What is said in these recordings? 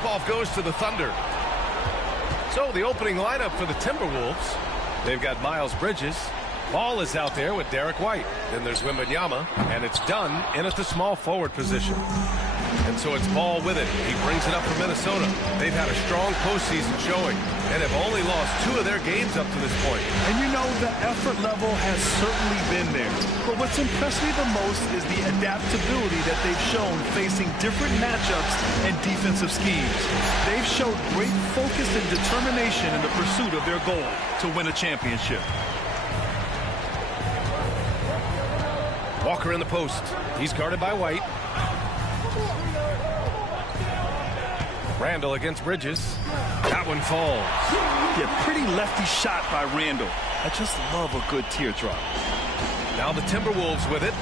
tip-off goes to the Thunder. So the opening lineup for the Timberwolves. They've got Miles Bridges. Ball is out there with Derek White. Then there's Wembanyama, and it's done in at the small forward position. And so it's Ball with it. He brings it up for Minnesota. They've had a strong postseason showing and have only lost 2 of their games up to this point. And you know the effort level has certainly been there. But what's impressed me the most is the adaptability that they've shown facing different matchups and defensive schemes. They've showed great focus and determination in the pursuit of their goal to win a championship. Walker in the post. He's guarded by White. Randall against Bridges. That one falls. Yeah, pretty lefty shot by Randall. I just love a good teardrop. Now the Timberwolves with it.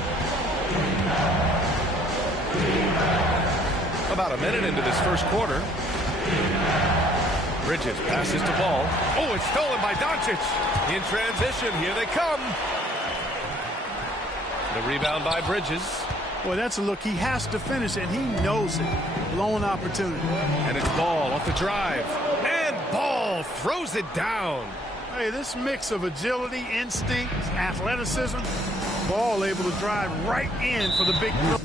About a minute into this first quarter. Bridges passes to Ball. Oh, it's stolen by Doncic. In transition, here they come. The rebound by Bridges. Boy, that's a look he has to finish, and he knows it. Blown opportunity. And it's Ball off the drive. And Ball throws it down. Hey, this mix of agility, instinct, athleticism, Ball able to drive right in for the big throw.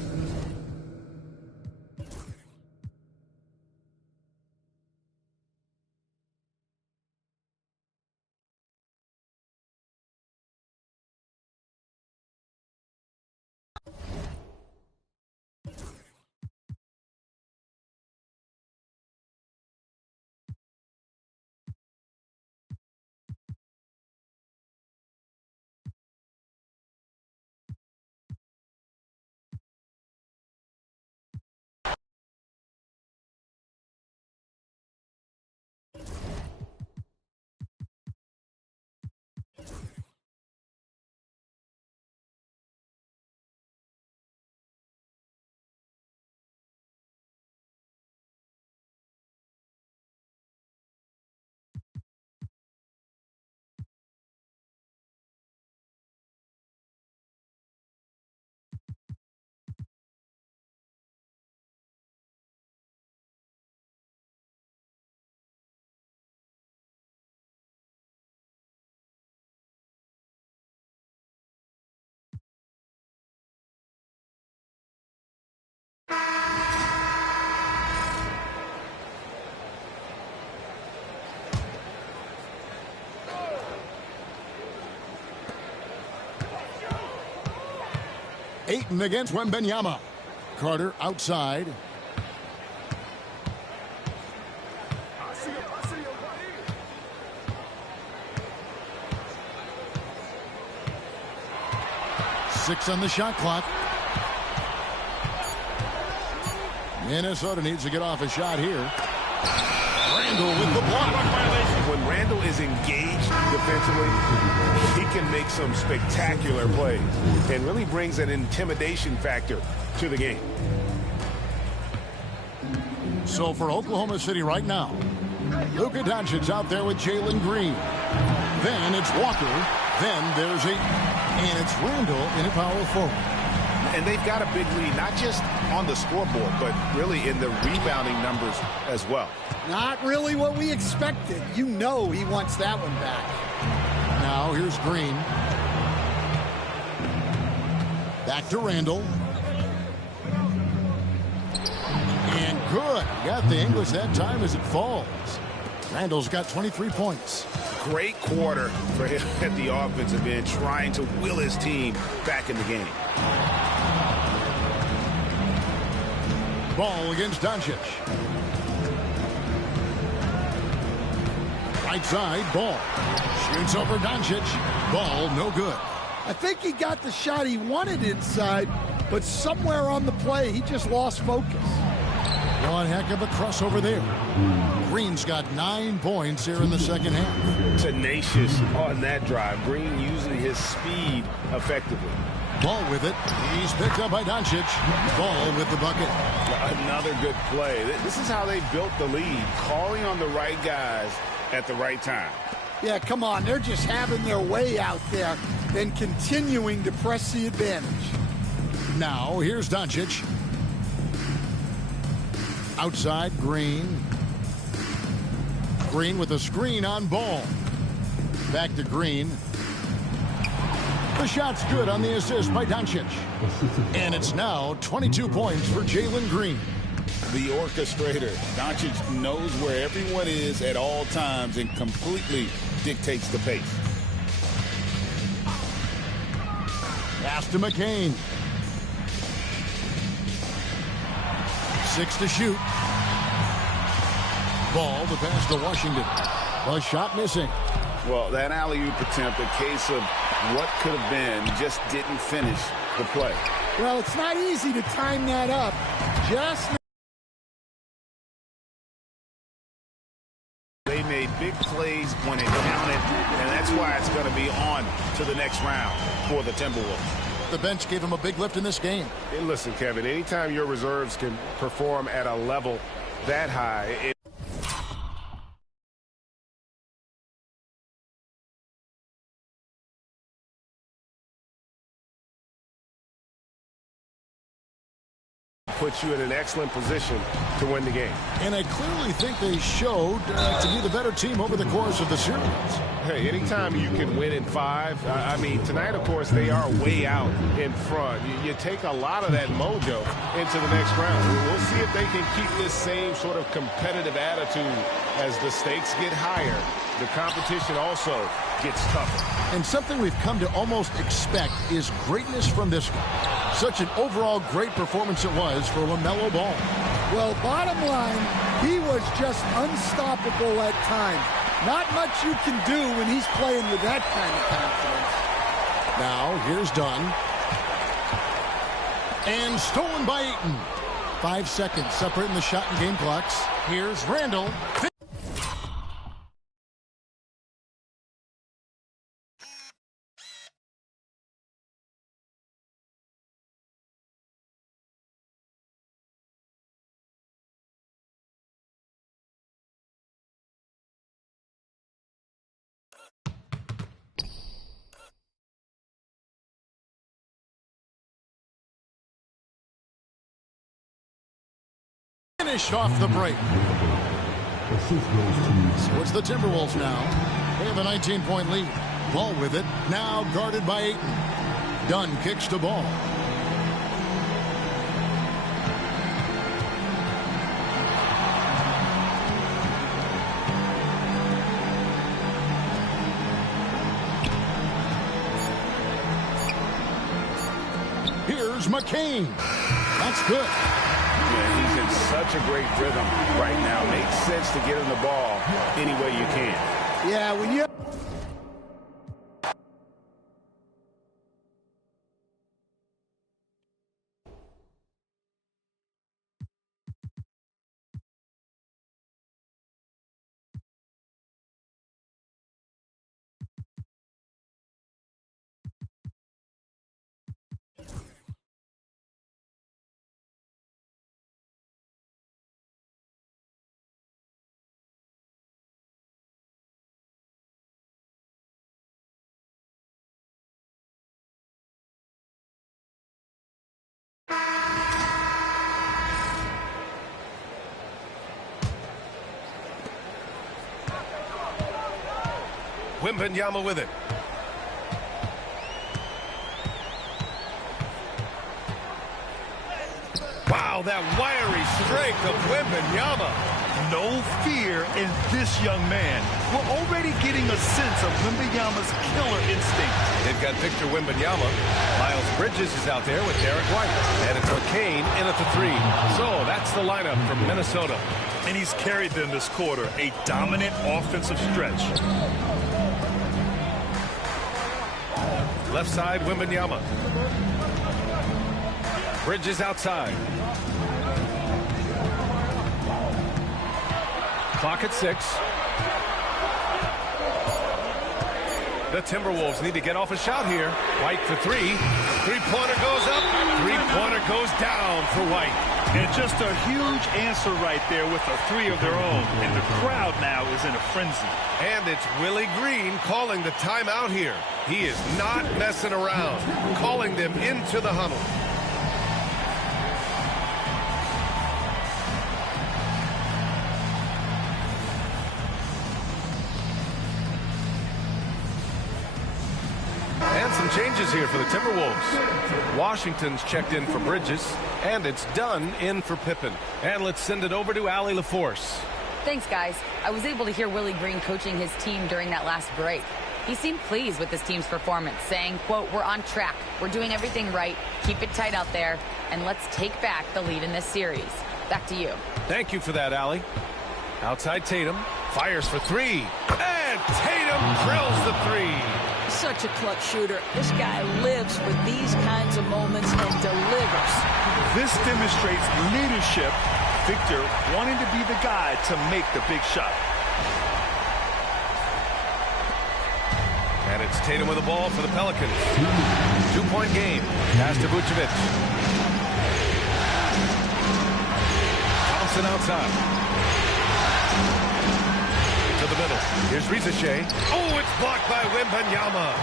Ayton against Wembanyama. Carter outside. Six on the shot clock. Minnesota needs to get off a shot here. Randall with the block. When Randall is engaged defensively, he can make some spectacular plays and really brings an intimidation factor to the game. So for Oklahoma City right now, Luka Doncic out there with Jalen Green. Then it's Walker. Then there's Ayton. And it's Randall in a power forward. And they've got a big lead, not just on the scoreboard, but really in the rebounding numbers as well. Not really what we expected. You know he wants that one back. Now here's Green. Back to Randall. And good. Got the English that time as it falls. Randall's got 23 points. Great quarter for him at the offensive end, trying to will his team back in the game. Ball against Doncic. Right side, Ball. Shoots over Doncic. Ball, no good. I think he got the shot he wanted inside, but somewhere on the play, he just lost focus. One heck of a crossover there. Green's got 9 points here in the second half. Tenacious on that drive. Green using his speed effectively. Ball with it. He's picked up by Doncic. Ball with the bucket. Another good play. This is how they built the lead, calling on the right guys at the right time. Yeah, come on. They're just having their way out there and continuing to press the advantage. Now, here's Doncic. Outside, Green. Green with a screen on Ball. Back to Green. The shot's good on the assist by Doncic. And it's now 22 points for Jalen Green. The orchestrator. Doncic knows where everyone is at all times and completely dictates the pace. Pass to McCain. 6 to shoot. Ball to pass to Washington. A shot missing. Well, that alley-oop attempt, a case of what could have been, just didn't finish the play. Well, it's not easy to time that up. They made big plays when it counted, and that's why it's going to be on to the next round for the Timberwolves. The bench gave him a big lift in this game. Hey, listen, Kevin, anytime your reserves can perform at a level that high, it puts you in an excellent position to win the game. And I clearly think they showed to be the better team over the course of the series. Hey, anytime you can win in 5, I mean, tonight, of course, they are way out in front. You take a lot of that mojo into the next round. We'll see if they can keep this same sort of competitive attitude as the stakes get higher. The competition also gets tougher. And something we've come to almost expect is greatness from this guy. Such an overall great performance it was for LaMelo Ball. Well, bottom line, he was just unstoppable at times. Not much you can do when he's playing with that kind of confidence. Now, here's Dunn. And stolen by Ayton. 5 seconds separating the shot and game clocks. Here's Randall. Finished off the break. So it's the Timberwolves now. They have a 19-point lead. Ball with it. Now guarded by Ayton. Dunn kicks to Ball. Here's McCain. That's good. Yeah, he's in such a great rhythm right now. Makes sense to get him the ball any way you can. Yeah, when you... Wembanyama with it. Wow, that wiry strength of Wembanyama. No fear in this young man. We're already getting a sense of Wembanyama's killer instinct. They've got Victor Wembanyama. Miles Bridges is out there with Derek White. And it's McCain in at the 3. So that's the lineup from Minnesota. And he's carried them this quarter. A dominant offensive stretch. Left side, Wembanyama. Bridges outside. Clock at 6. The Timberwolves need to get off a shot here. White for 3. Three-pointer goes up. Three-pointer goes down for White. And just a huge answer right there with a 3 of their own. And the crowd now is in a frenzy. And it's Willie Green calling the timeout here. He is not messing around, calling them into the huddle. some changes here for the Timberwolves. Washington's checked in for Bridges, and it's Dunn in for Pippen. And let's send it over to Allie LaForce. Thanks, guys. I was able to hear Willie Green coaching his team during that last break. He seemed pleased with his team's performance, saying, quote, "We're on track. We're doing everything right. Keep it tight out there, and let's take back the lead in this series." Back to you. Thank you for that, Allie. Outside Tatum. Fires for three. And Tatum drills the three. Such a clutch shooter. This guy lives for these kinds of moments and delivers. This demonstrates leadership. Victor wanting to be the guy to make the big shot. And it's Tatum with the ball for the Pelicans. 2-point game. Pass to Vucevic. Thompson outside. To the middle. Here's Rizachet. Oh, it's blocked by Wembanyama.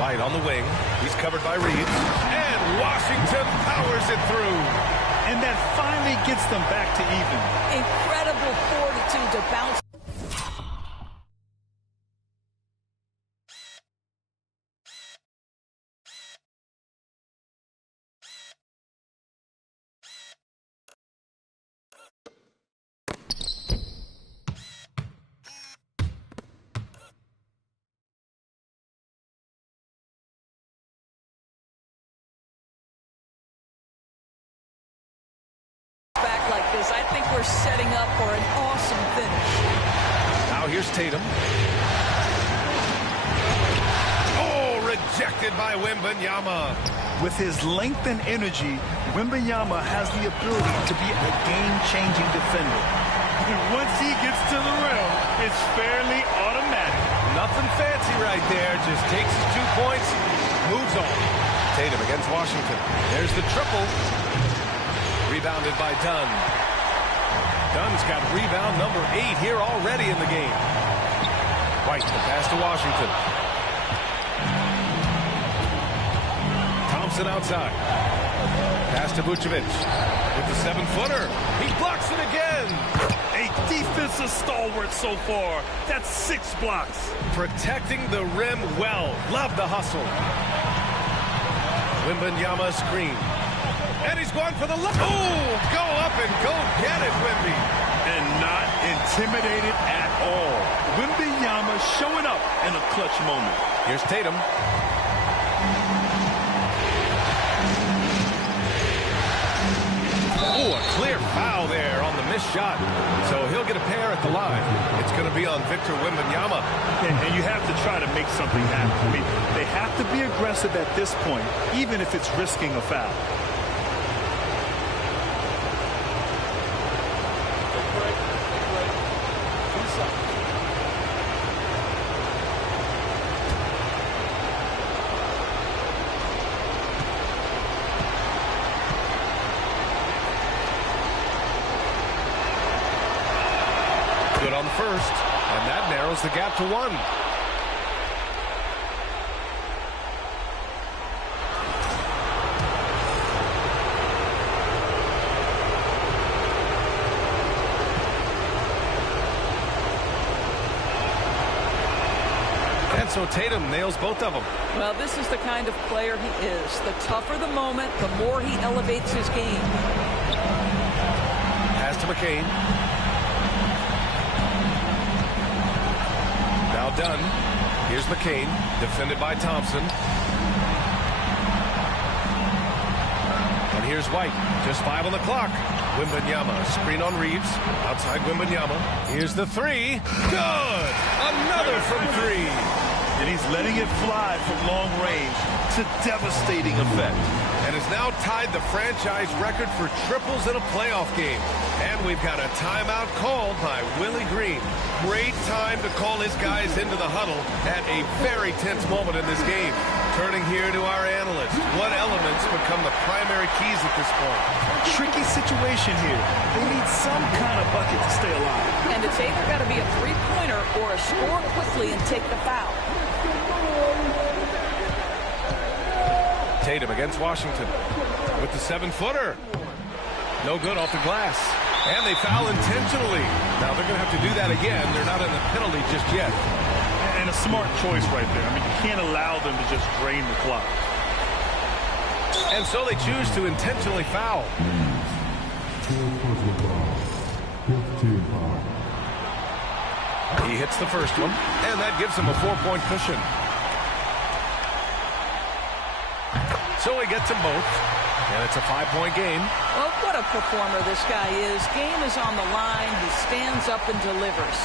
White on the wing. He's covered by Reeves. And Washington powers it through. And that finally gets them back to even. Incredible fortitude to bounce. I think we're setting up for an awesome finish. Now here's Tatum. Oh, rejected by Wembanyama. With his length and energy, Wembanyama has the ability to be a game-changing defender. And once he gets to the rim, it's fairly automatic. Nothing fancy right there. Just takes his 2 points, moves on. Tatum against Washington. There's the triple. Rebounded by Dunn. Dunn's got rebound number 8 here already in the game. White, the pass to Washington. Thompson outside. Pass to Vucevic. With the 7-footer. He blocks it again. A defensive stalwart so far. That's 6 blocks. Protecting the rim well. Love the hustle. Wembanyama screen. And he's going for the left. Oh, go up and go get it, Wemby. And not intimidated at all. Wembanyama showing up in a clutch moment. Here's Tatum. Oh, a clear foul there on the missed shot. So he'll get a pair at the line. It's going to be on Victor Wembanyama. And you have to try to make something happen. I mean, they have to be aggressive at this point, even if it's risking a foul. Good on the first, and that narrows the gap to 1. And so Tatum nails both of them. Well, this is the kind of player he is. The tougher the moment, the more he elevates his game. Pass to McCain. Now done. Here's McCain, defended by Thompson. And here's White, just 5 on the clock. Wembanyama, screen on Reeves. Outside Wembanyama. Here's the 3. Good! Another from 3. And he's letting it fly from long range to devastating effect. And has now tied the franchise record for triples in a playoff game. And we've got a timeout called by Willie Green. Great time to call his guys into the huddle at a very tense moment in this game. Turning here to our analyst. What elements become the primary keys at this point? Tricky situation here. They need some kind of bucket to stay alive. And it's either got to be a three-pointer or a score quickly and take the foul. Tatum against Washington with the 7-footer. No good off the glass. And they foul intentionally. Now they're going to have to do that again. They're not in the penalty just yet. And a smart choice right there. I mean, you can't allow them to just drain the clock. And so they choose to intentionally foul. He hits the first one, and that gives him a 4-point cushion. So he gets them both, and it's a 5-point game. Well, what a performer this guy is. Game is on the line. He stands up and delivers.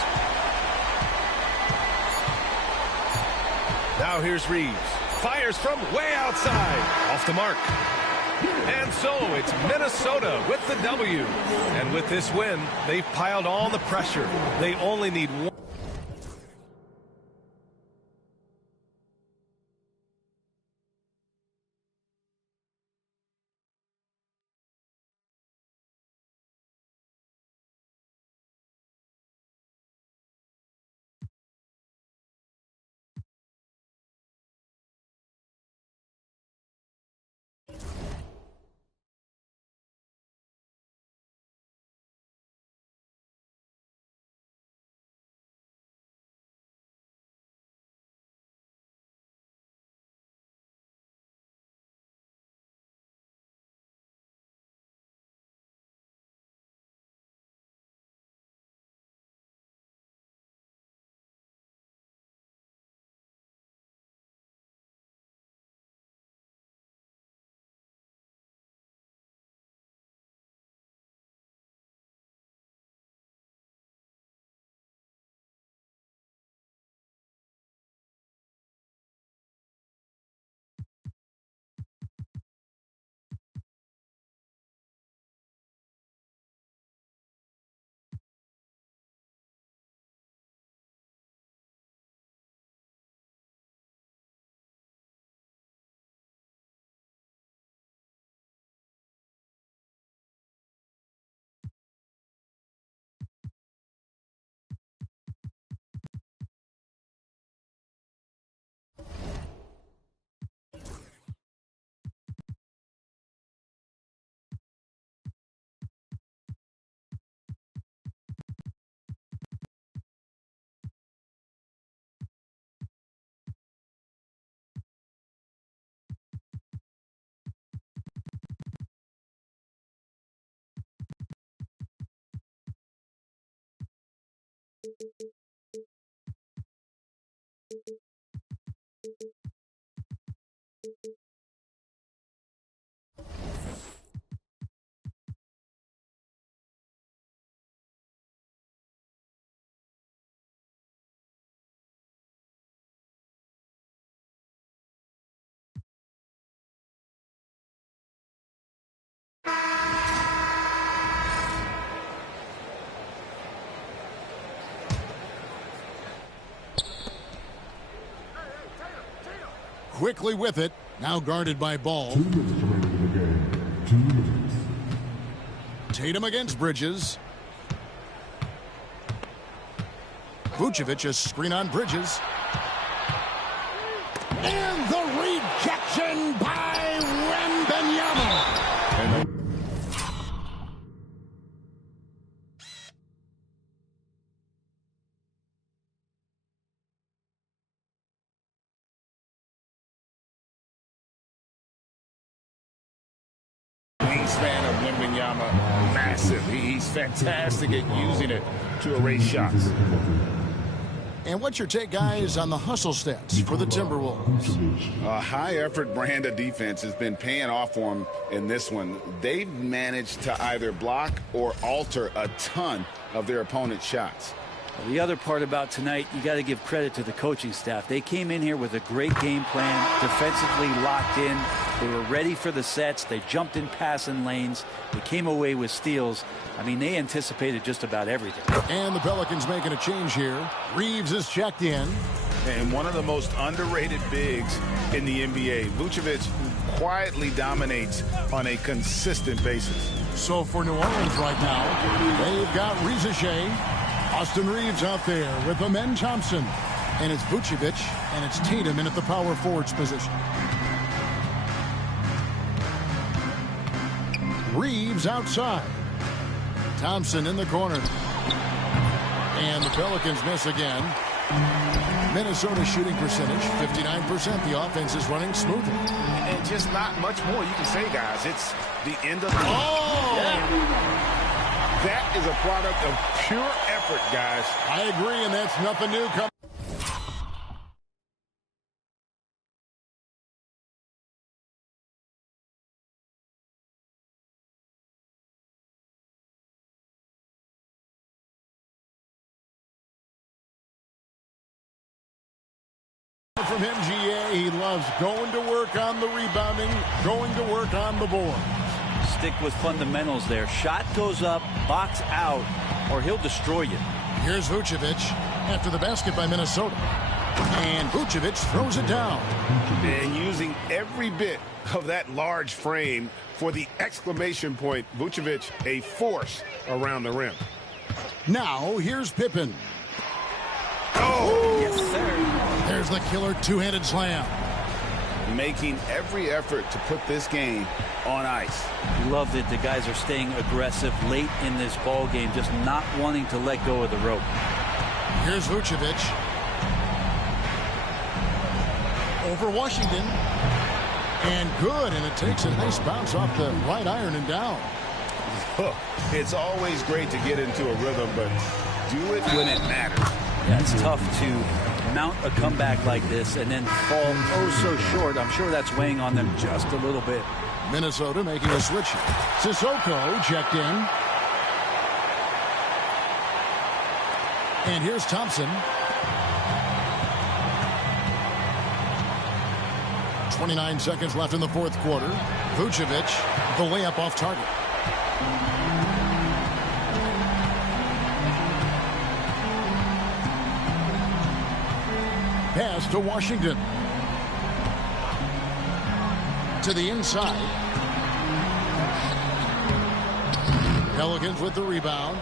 Now here's Reeves. Fires from way outside. Off the mark. And so it's Minnesota with the W. And with this win, they've piled on the pressure. They only need one. Quickly with it. Now guarded by Ball. 2 minutes remaining in the game. 2 minutes. Tatum against Bridges. Vucevic, a screen on Bridges. And the rejection by Wembanyama. Wingspan of Wembanyama, massive. He's fantastic at using it to erase shots. And what's your take, guys, on the hustle stats for the Timberwolves? A high-effort brand of defense has been paying off for them in this one. They've managed to either block or alter a ton of their opponent's shots. The other part about tonight, you got to give credit to the coaching staff. They came in here with a great game plan, defensively locked in. They were ready for the sets. They jumped in passing lanes. They came away with steals. I mean, they anticipated just about everything. And the Pelicans making a change here. Reeves is checked in. And one of the most underrated bigs in the NBA. Vucevic quietly dominates on a consistent basis. So for New Orleans right now, they've got Rizichet. Austin Reeves out there with Amen Thompson. And it's Vucevic and it's Tatum in at the power forwards position. Reeves outside. Thompson in the corner. And the Pelicans miss again. Minnesota shooting percentage, 59%. The offense is running smoothly. And just not much more you can say, guys. It's the end of the... That is a product of pure effort, guys. I agree, and that's nothing new. From him, GA, he loves going to work on the rebounding, going to work on the board. Stick with fundamentals there. Shot goes up, box out, or he'll destroy you. Here's Vucevic after the basket by Minnesota. And Vucevic throws it down. And using every bit of that large frame for the exclamation point, Vucevic, a force around the rim. Now, here's Pippen. Oh! Yes, sir. There's the killer two-handed slam. Making every effort to put this game on ice. Love that the guys are staying aggressive late in this ball game, just not wanting to let go of the rope. Here's Vucevic. Over Washington. And good, and it takes a nice bounce off the right iron and down. It's always great to get into a rhythm, but do it when it matters. Yeah, it's tough to mount a comeback like this and then fall oh so short. I'm sure that's weighing on them just a little bit. Minnesota making a switch. Sissoko checked in. And here's Thompson. 29 seconds left in the fourth quarter. Vucevic, the layup off target. Pass to Washington. To the inside. Pelicans with the rebound.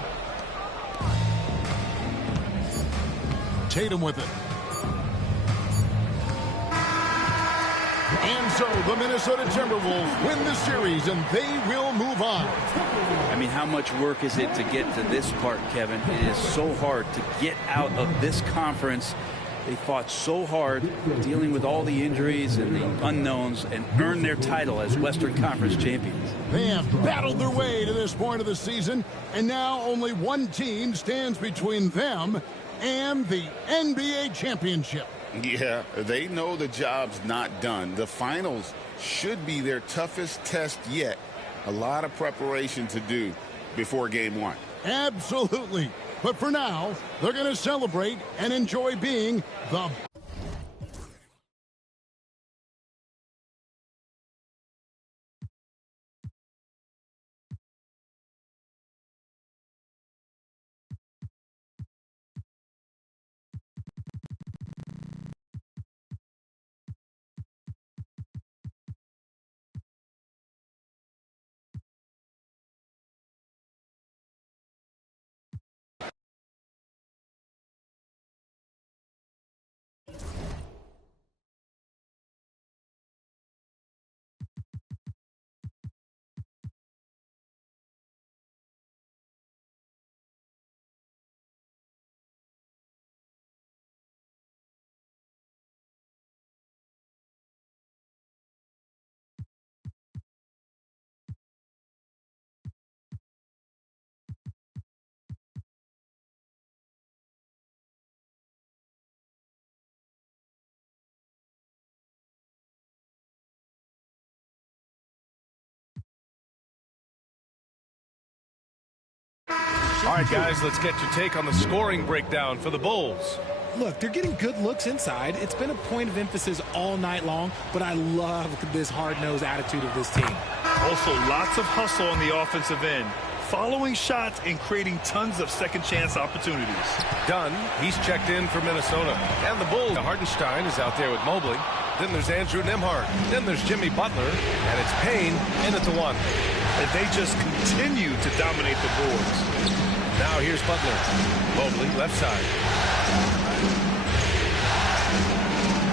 Tatum with it. And so the Minnesota Timberwolves win the series, and they will move on. I mean, how much work is it to get to this part, Kevin? It is so hard to get out of this conference. They fought so hard, dealing with all the injuries and the unknowns, and earned their title as Western Conference champions. They have battled their way to this point of the season, and now only one team stands between them and the NBA championship. Yeah, they know the job's not done. The finals should be their toughest test yet. A lot of preparation to do before game one. Absolutely. But for now, they're going to celebrate and enjoy being the... All right, guys, let's get your take on the scoring breakdown for the Bulls. Look, they're getting good looks inside. It's been a point of emphasis all night long, but I love this hard-nosed attitude of this team. Also, lots of hustle on the offensive end, following shots and creating tons of second-chance opportunities. Dunn, he's checked in for Minnesota. And the Bulls, Hartenstein is out there with Mobley. Then there's Andrew Nembhard. Then there's Jimmy Butler. And it's Payne in at the one. And they just continue to dominate the boards. Now here's Butler. Mobley, left side.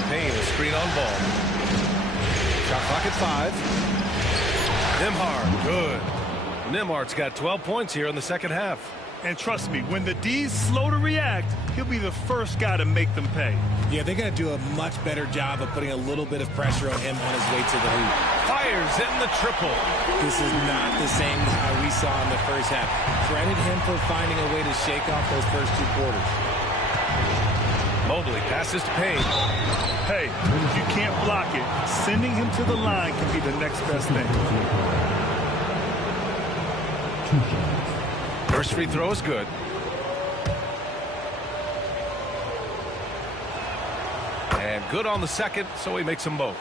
Payne, a screen on ball. Shot clock at 5. Nembhard, good. Nembhard's got 12 points here in the second half. And trust me, when the D's slow to react, he'll be the first guy to make them pay. Yeah, they're going to do a much better job of putting a little bit of pressure on him on his way to the hoop. Fires in the triple. This is not the same guy we saw in the first half. Credit him for finding a way to shake off those first 2 quarters. Mobley passes to Payne. Hey, if you can't block it, sending him to the line can be the next best thing. First free throw is good. And good on the second, so he makes them both.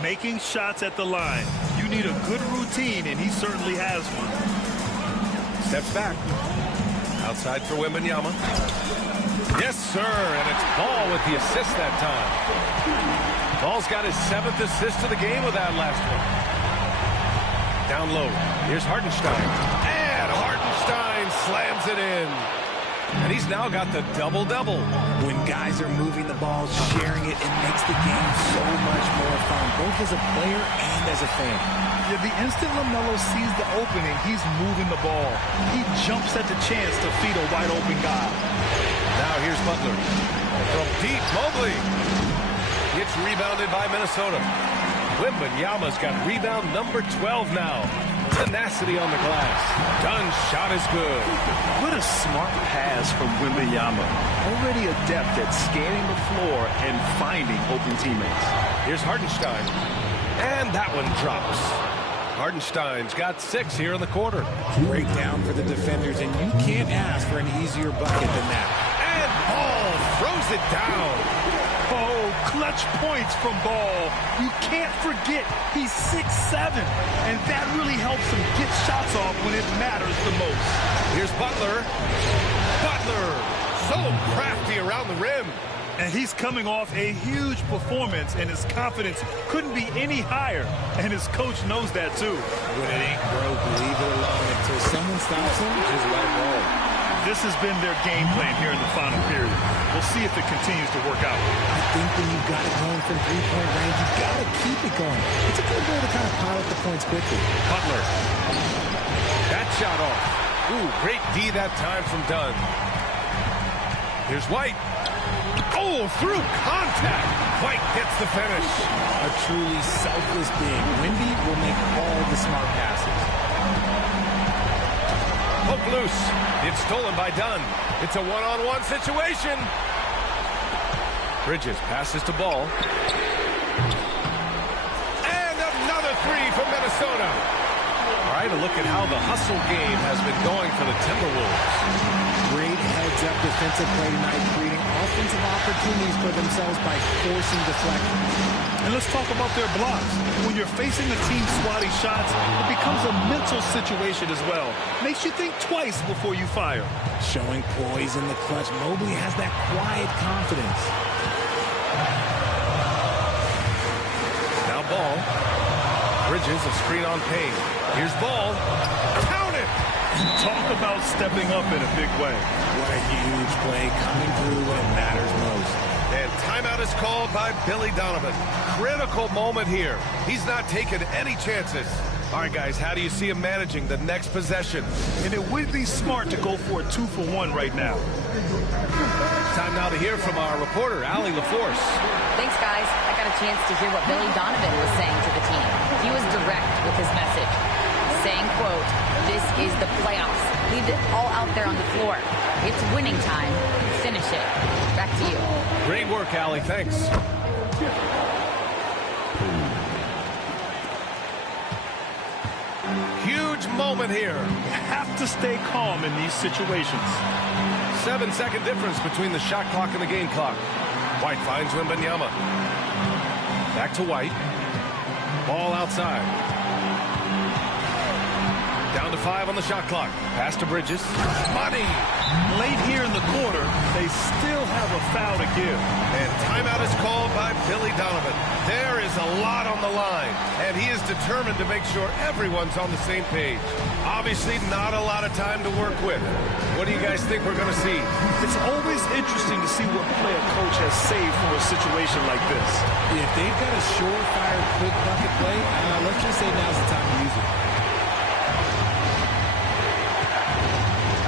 Making shots at the line. You need a good routine, and he certainly has one. Steps back. Outside for Wembanyama. Yes, sir, and it's Ball with the assist that time. Ball's got his 7th assist of the game with that last one. Down low. Here's Hartenstein. And Hartenstein slams it in. And he's now got the double-double. When guys are moving the ball, sharing it, it makes the game so much more fun, both as a player and as a fan. Yeah, the instant LaMelo sees the opening, he's moving the ball. He jumps at the chance to feed a wide-open guy. Now here's Butler. From deep, Mobley. Gets rebounded by Minnesota. Wembanyama's got rebound number 12 now. Tenacity on the glass. Dunn's shot is good. What a smart pass from Wembanyama. Already adept at scanning the floor and finding open teammates. Here's Hartenstein. And that one drops. Hartenstein's got 6 here in the quarter. Breakdown for the defenders, and you can't ask for an easier bucket than that. And Ball throws it down. Oh, clutch points from Ball. You can't forget he's 6'7", and that really helps him get shots off when it matters the most. Here's Butler. Butler, so crafty around the rim. And he's coming off a huge performance, and his confidence couldn't be any higher. And his coach knows that, too. When it ain't broke, leave it alone. Until someone stops him, just let it roll. This has been their game plan here in the final period. We'll see if it continues to work out. I think when you've got it going from three-point range, you've got to keep it going. It's a good way to kind of pile up the points quickly. Butler. That shot off. Ooh, great D that time from Dunn. Here's White. Oh, through contact. White gets the finish. A truly selfless being. Wemby will make all the smart passes. Poke loose. It's stolen by Dunn. It's a one-on-one situation. Bridges passes to Ball. And another 3 from Minnesota. All right, a look at how the hustle game has been going for the Timberwolves. Great heads-up defensive play tonight, creating offensive opportunities for themselves by forcing deflection. And let's talk about their blocks. When you're facing a team swatting shots, it becomes a mental situation as well. Makes you think twice before you fire. Showing poise in the clutch, Mobley has that quiet confidence. Now Ball. Bridges, a screen on Payne. Here's Ball. Count it! Talk about stepping up in a big way. What a huge play coming through when it matters most. And timeout is called by Billy Donovan. Critical moment here. He's not taking any chances. All right, guys, how do you see him managing the next possession? And it would be smart to go for a 2-for-1 right now. Time now to hear from our reporter, Allie LaForce. Thanks, guys. I got a chance to hear what Billy Donovan was saying to the team. He was direct with his message, saying, quote, "This is the playoffs. Leave it all out there on the floor. It's winning time. Finish it." Back to you. Great work, Allie. Thanks. Huge moment here. You have to stay calm in these situations. 7-second difference between the shot clock and the game clock. White finds Wembanyama. Back to White. Ball outside. Down to 5 on the shot clock. Pass to Bridges. Money! Late here in the quarter, they still have a foul to give. And timeout is called by Billy Donovan. There is a lot on the line, and he is determined to make sure everyone's on the same page. Obviously, not a lot of time to work with. What do you guys think we're going to see? It's always interesting to see what play a coach has saved for a situation like this. If they've got a surefire, quick bucket play, let's just say now's the time to use it.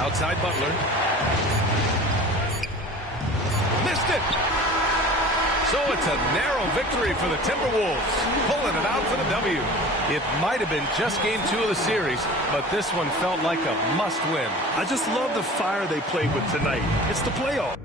Outside Butler. Missed it. So it's a narrow victory for the Timberwolves, pulling it out for the W. It might have been just game 2 of the series, but this one felt like a must-win. I just love the fire they played with tonight. It's the playoff.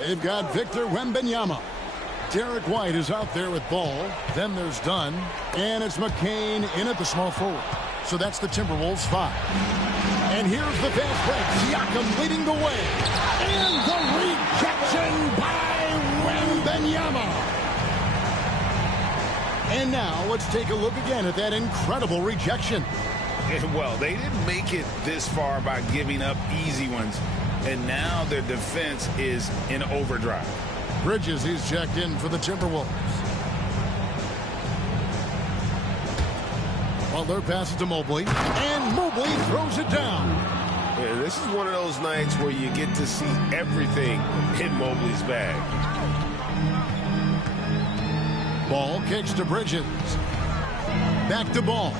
They've got Victor Wembanyama. Derek White is out there with ball. Then there's Dunn. And it's McCain in at the small forward. So that's the Timberwolves 5. And here's the fast break. Siakam leading the way. And the rejection by Wembanyama. And now let's take a look again at that incredible rejection. Well, they didn't make it this far by giving up easy ones. And now their defense is in overdrive. Bridges, he's checked in for the Timberwolves. Butler passes to Mobley. And Mobley throws it down. Yeah, this is one of those nights where you get to see everything in Mobley's bag. Ball kicks to Bridges. Back to Ball.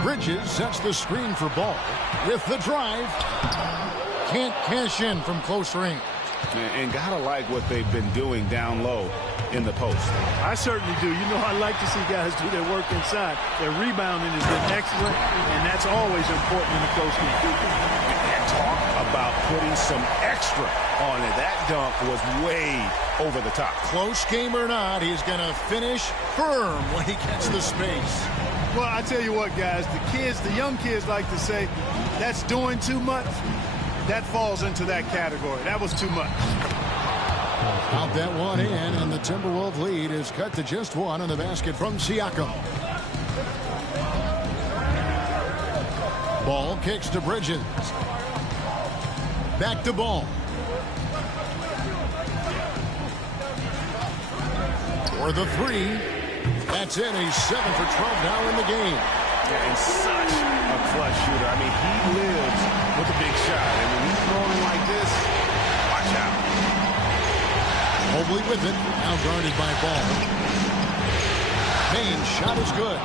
Bridges sets the screen for Ball. With the drive. Can't cash in from close range. And gotta like what they've been doing down low in the post. I certainly do. You know, I like to see guys do their work inside. Their rebounding has been excellent, and that's always important in a close game. And talk about putting some extra on it. That dunk was way over the top. Close game or not, he's going to finish firm when he gets the space. Well, I tell you what, guys, the young kids like to say, that's doing too much. That falls into that category. That was too much. Out that one in, and the Timberwolves lead is cut to just one on the basket from Siakam. Ball kicks to Bridges. Back to Ball. For the three. That's it. He's 7 for 12 now in the game. Yeah, and such a clutch shooter. I mean, he lives with a big shot. And when he's throwing like this, watch out. Mobley with it. Now guarded by Ball. Payne's shot is good.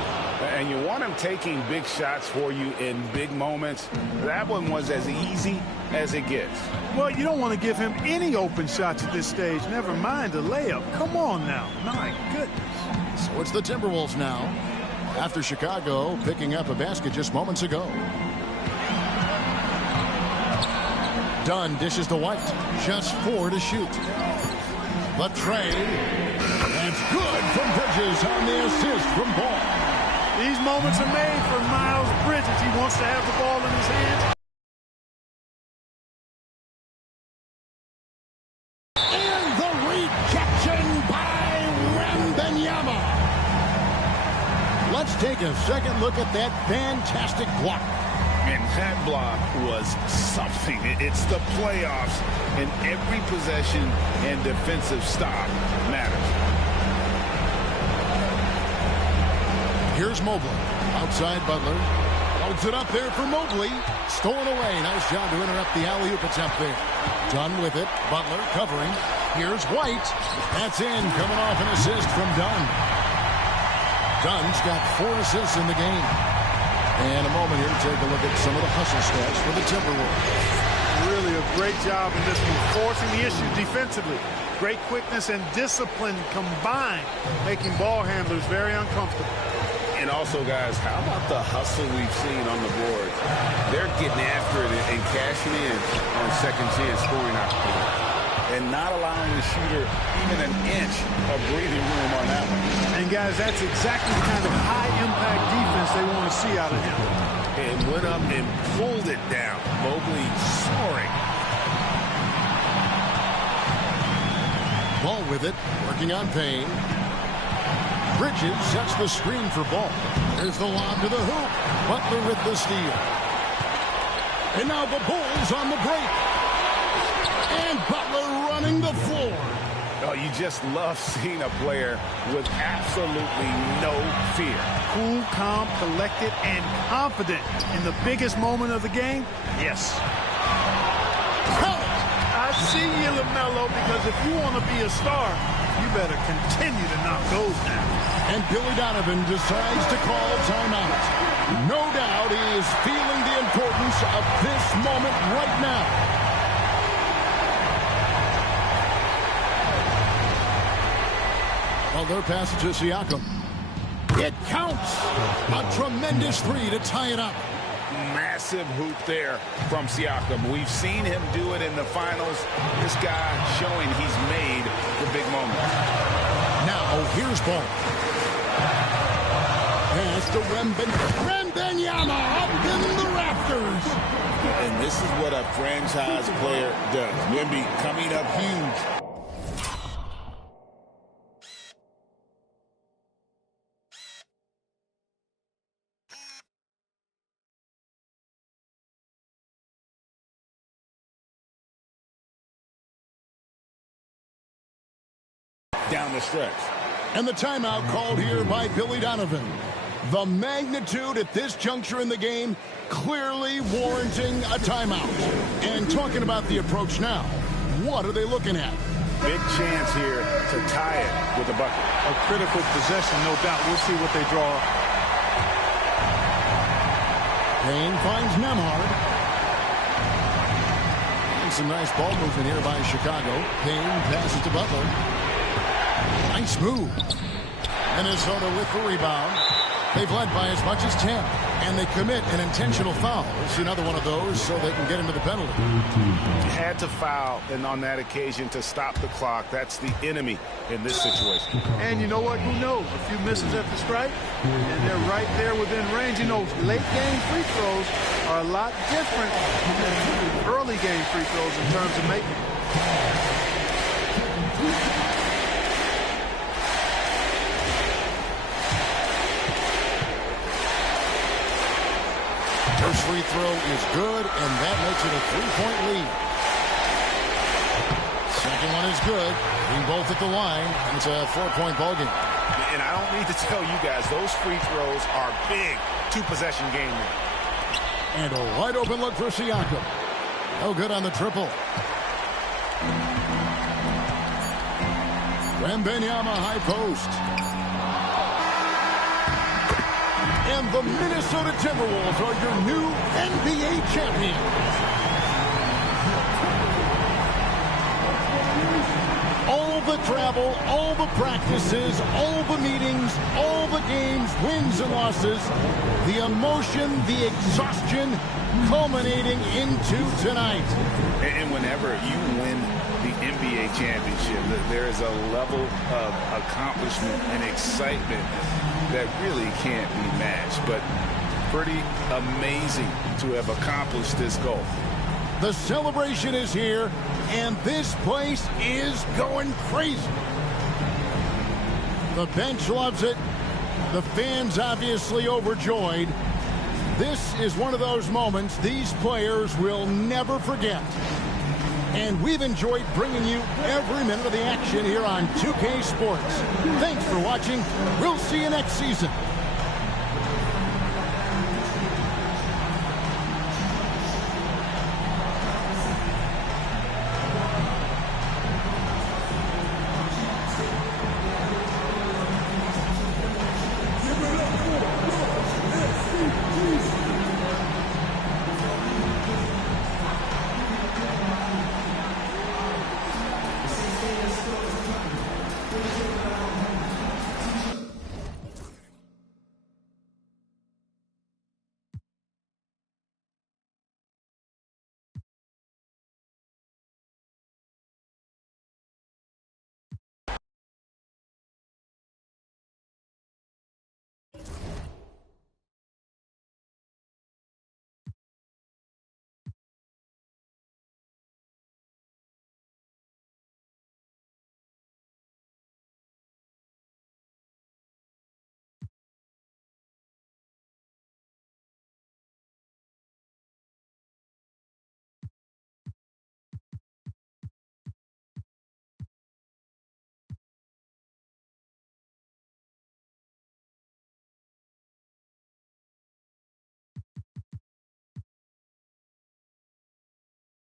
And you want him taking big shots for you in big moments. That one was as easy as it gets. Well, you don't want to give him any open shots at this stage. Never mind a layup. Come on now. My goodness. So it's the Timberwolves now. After Chicago picking up a basket just moments ago. Dunn dishes to White. Just 4 to shoot. The tray. That's good from Bridges on the assist from Ball. These moments are made for Miles Bridges. He wants to have the ball in his hands. And the rejection by Wembanyama. Let's take a second look at that fantastic block. And that block was something. It's the playoffs, and every possession and defensive stop matters. Here's Mobley. Outside Butler. Holds it up there for Mobley. Stolen away. Nice job to interrupt the alley-oop attempt there. Dunn with it. Butler covering. Here's White. That's in. Coming off an assist from Dunn. Dunn's got 4 assists in the game. And a moment here to take a look at some of the hustle stats for the Timberwolves. Really a great job in this one, forcing the issue defensively. Great quickness and discipline combined, making ball handlers very uncomfortable. And also, guys, how about the hustle we've seen on the board? They're getting after it and cashing in on second chance scoring opportunities. And not allowing the shooter even an inch of breathing room on that one. And, guys, that's exactly the kind of high-impact defense they want to see out of him. And went up and pulled it down. Mobley soaring. Ball with it, working on Payne. Bridges sets the screen for Ball. There's the lob to the hoop. Butler with the steal. And now the Bulls on the break. And Butler running the floor. Oh, you just love seeing a player with absolutely no fear. Cool, calm, collected, and confident in the biggest moment of the game? Yes. I see you, LaMelo, because if you want to be a star, you better continue to knock those down. And Billy Donovan decides to call timeout. No doubt he is feeling the importance of this moment right now. Butler passes to Siakam. It counts. A tremendous 3 to tie it up. Massive hoop there from Siakam. We've seen him do it in the finals. This guy showing he's made the big moments. Now here's Ball. Pass to Wembanyama up in the rafters. And this is what a franchise player does. Wemby coming up huge. Down the stretch. And the timeout called here by Billy Donovan. The magnitude at this juncture in the game clearly warranting a timeout. And talking about the approach now, what are they looking at? Big chance here to tie it with a bucket. A critical possession, no doubt. We'll see what they draw. Payne finds Nemhard. And some nice ball movement here by Chicago. Payne passes to Butler. Nice move. Minnesota with the rebound. They've led by as much as 10. And they commit an intentional foul. It's another one of those so they can get into the penalty. Had to foul, and on that occasion to stop the clock. That's the enemy in this situation. And you know what? Who knows? A few misses at the stripe, and they're right there within range. You know, late game free throws are a lot different than early game free throws in terms of making. First free throw is good, and that makes it a 3-point lead. Second one is good. Being both at the line, and it's a 4-point ball game. And I don't need to tell you guys, those free throws are big. 2-possession game there. And a wide open look for Siakam. No good on the triple. Wembanyama high post. And the Minnesota Timberwolves are your new NBA champions. All the travel, all the practices, all the meetings, all the games, wins and losses, the emotion, the exhaustion culminating into tonight. And whenever you win the NBA championship, there is a level of accomplishment and excitement that really can't be matched. But pretty amazing to have accomplished this goal. The celebration is here, and this place is going crazy. The bench loves it. The fans obviously overjoyed. This is one of those moments these players will never forget. And we've enjoyed bringing you every minute of the action here on 2K Sports. Thanks for watching. We'll see you next season.